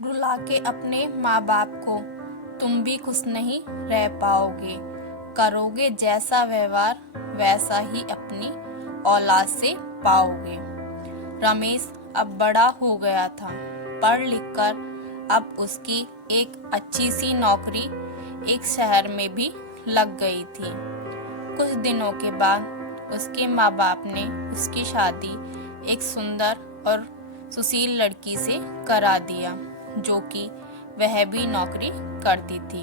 रुला के अपने माँ बाप को तुम भी खुश नहीं रह पाओगे। करोगे जैसा व्यवहार वैसा ही अपनी औलाद से पाओगे। रमेश अब बड़ा हो गया था। पढ़ लिख कर अब उसकी एक अच्छी सी नौकरी एक शहर में भी लग गई थी। कुछ दिनों के बाद उसके माँ बाप ने उसकी शादी एक सुंदर और सुशील लड़की से करा दिया, जो कि वह भी नौकरी करती थी।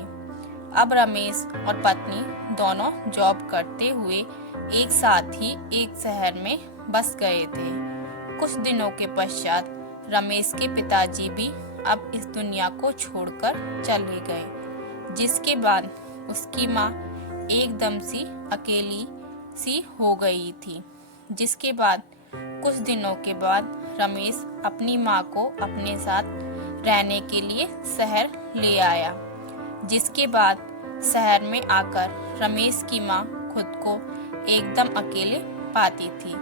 अब रमेश और पत्नी दोनों जॉब करते हुए एक साथ ही एक शहर में बस गए थे। कुछ दिनों के पश्चात रमेश के पिताजी भी अब इस दुनिया को छोड़कर चले गए, जिसके बाद उसकी माँ एकदम सी अकेली सी हो गई थी। जिसके बाद कुछ दिनों के बाद रमेश अपनी माँ को अपने साथ रहने के लिए शहर ले आया। जिसके बाद शहर में आकर रमेश की माँ खुद को एकदम अकेले पाती थी।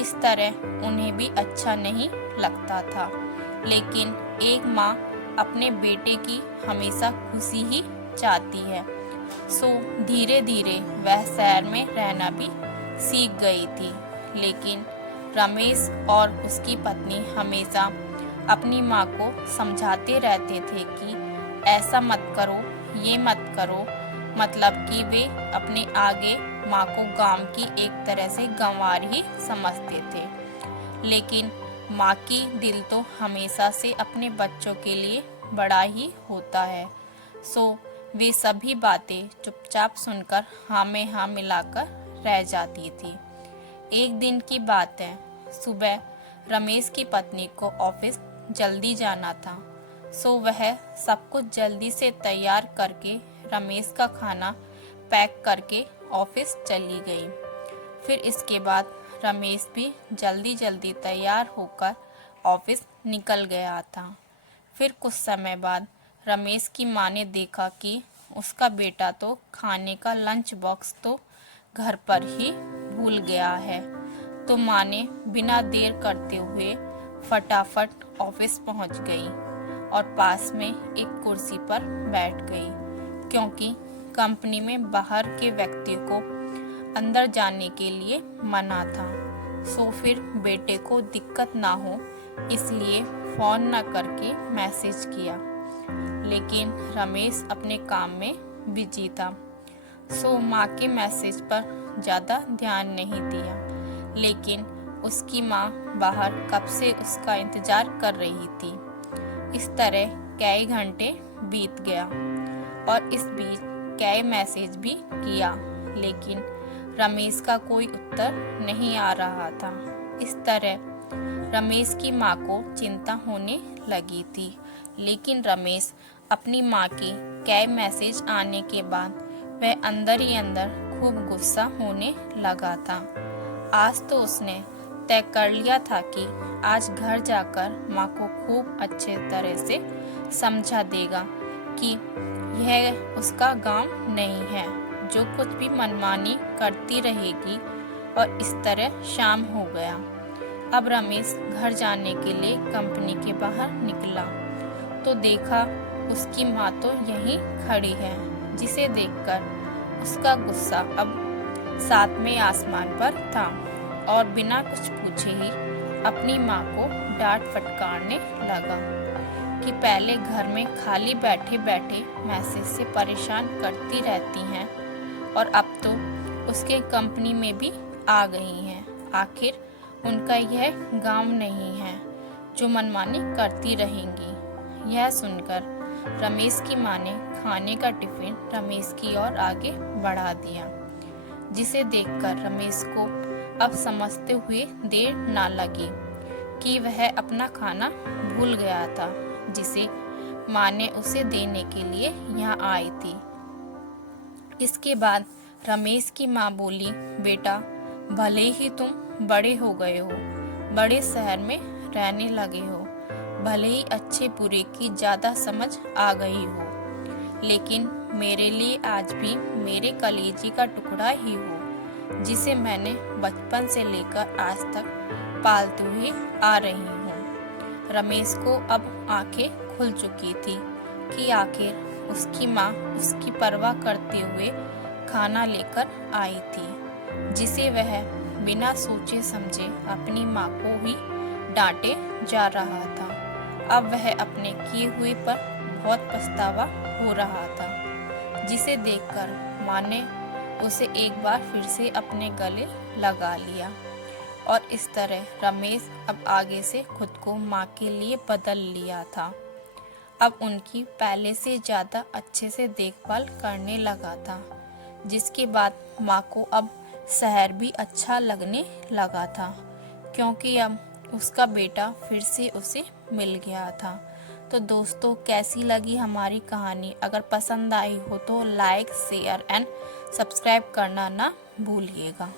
इस तरह उन्हें भी अच्छा नहीं लगता था, लेकिन एक माँ अपने बेटे की हमेशा खुशी ही चाहती है। सो धीरे धीरे वह शहर में रहना भी सीख गई थी। लेकिन रमेश और उसकी पत्नी हमेशा अपनी माँ को समझाते रहते थे कि ऐसा मत करो, ये मत करो, मतलब कि वे अपने आगे माँ को गांव की एक तरह से गंवार ही समझते थे। लेकिन माँ की दिल तो हमेशा से अपने बच्चों के लिए बड़ा ही होता है। सो वे सभी बातें चुपचाप सुनकर हाँ में हाँ मिलाकर रह जाती थी। एक दिन की बात है, सुबह रमेश की पत्नी को ऑफिस जल्दी जाना था। सो वह सब कुछ जल्दी से तैयार करके रमेश का खाना पैक करके ऑफिस चली गई। फिर इसके बाद रमेश भी जल्दी जल्दी तैयार होकर ऑफिस निकल गया था। फिर कुछ समय बाद रमेश की माँ ने देखा कि उसका बेटा तो खाने का लंच बॉक्स तो घर पर ही भूल गया है। तो माँ ने बिना देर करते हुए फटाफट ऑफिस पहुंच गई और पास में एक कुर्सी पर बैठ गई, क्योंकि कंपनी में बाहर के व्यक्ति को अंदर जाने के लिए मना था। सो फिर बेटे को दिक्कत ना हो इसलिए फोन न करके मैसेज किया, लेकिन रमेश अपने काम में बिजी था। सो माँ के मैसेज पर ज़्यादा ध्यान नहीं दिया। लेकिन उसकी माँ बाहर कब से उसका इंतज़ार कर रही थी। इस तरह कई घंटे बीत गया और इस बीच कई मैसेज भी किया, लेकिन रमेश का कोई उत्तर नहीं आ रहा था। इस तरह रमेश की माँ को चिंता होने लगी थी। लेकिन रमेश अपनी माँ की कई मैसेज आने के बाद वह अंदर ही अंदर खूब गुस्सा होने लगा था। आज तो उसने तय कर लिया था कि आज घर जाकर माँ को खूब अच्छे तरह से समझा देगा कि यह उसका गांव नहीं है, जो कुछ भी मनमानी करती रहेगी। और इस तरह शाम हो गया। अब रमेश घर जाने के लिए कंपनी के बाहर निकला तो देखा उसकी माँ तो यहीं खड़ी है, जिसे देखकर उसका गुस्सा अब सातवें आसमान पर था और बिना कुछ पूछे ही अपनी माँ को डांट फटकारने लगा कि पहले घर में खाली बैठे बैठे मैसेज से परेशान करती रहती हैं और अब तो उसके कंपनी में भी आ गई हैं। आखिर उनका यह गांव नहीं है जो मनमानी करती रहेंगी। यह सुनकर रमेश की माँ ने खाने का टिफिन रमेश की ओर आगे बढ़ा दिया, जिसे देखकर रमेश को अब समझते हुए देर ना लगी कि वह अपना खाना भूल गया था, जिसे माँ ने उसे देने के लिए यहाँ आई थी। इसके बाद रमेश की माँ बोली, बेटा भले ही तुम बड़े हो गए हो, बड़े शहर में रहने लगे हो, भले ही अच्छे बुरे की ज़्यादा समझ आ गई हो, लेकिन मेरे लिए आज भी मेरे कलेजी का टुकड़ा ही हो, जिसे मैंने बचपन से लेकर आज तक पालती हुई आ रही हूँ। रमेश को अब आंखें खुल चुकी थी कि आखिर उसकी माँ उसकी परवाह करते हुए खाना लेकर आई थी, जिसे वह बिना सोचे समझे अपनी माँ को ही डांटे जा रहा था। अब वह अपने किए हुए पर बहुत पछतावा हो रहा था, जिसे देखकर माँ ने उसे एक बार फिर से अपने गले लगा लिया और इस तरह रमेश अब आगे से खुद को माँ के लिए बदल लिया था। अब उनकी पहले से ज़्यादा अच्छे से देखभाल करने लगा था, जिसके बाद माँ को अब शहर भी अच्छा लगने लगा था, क्योंकि अब उसका बेटा फिर से उसे मिल गया था। तो दोस्तों, कैसी लगी हमारी कहानी? अगर पसंद आई हो तो लाइक, शेयर एंड सब्सक्राइब करना ना भूलिएगा।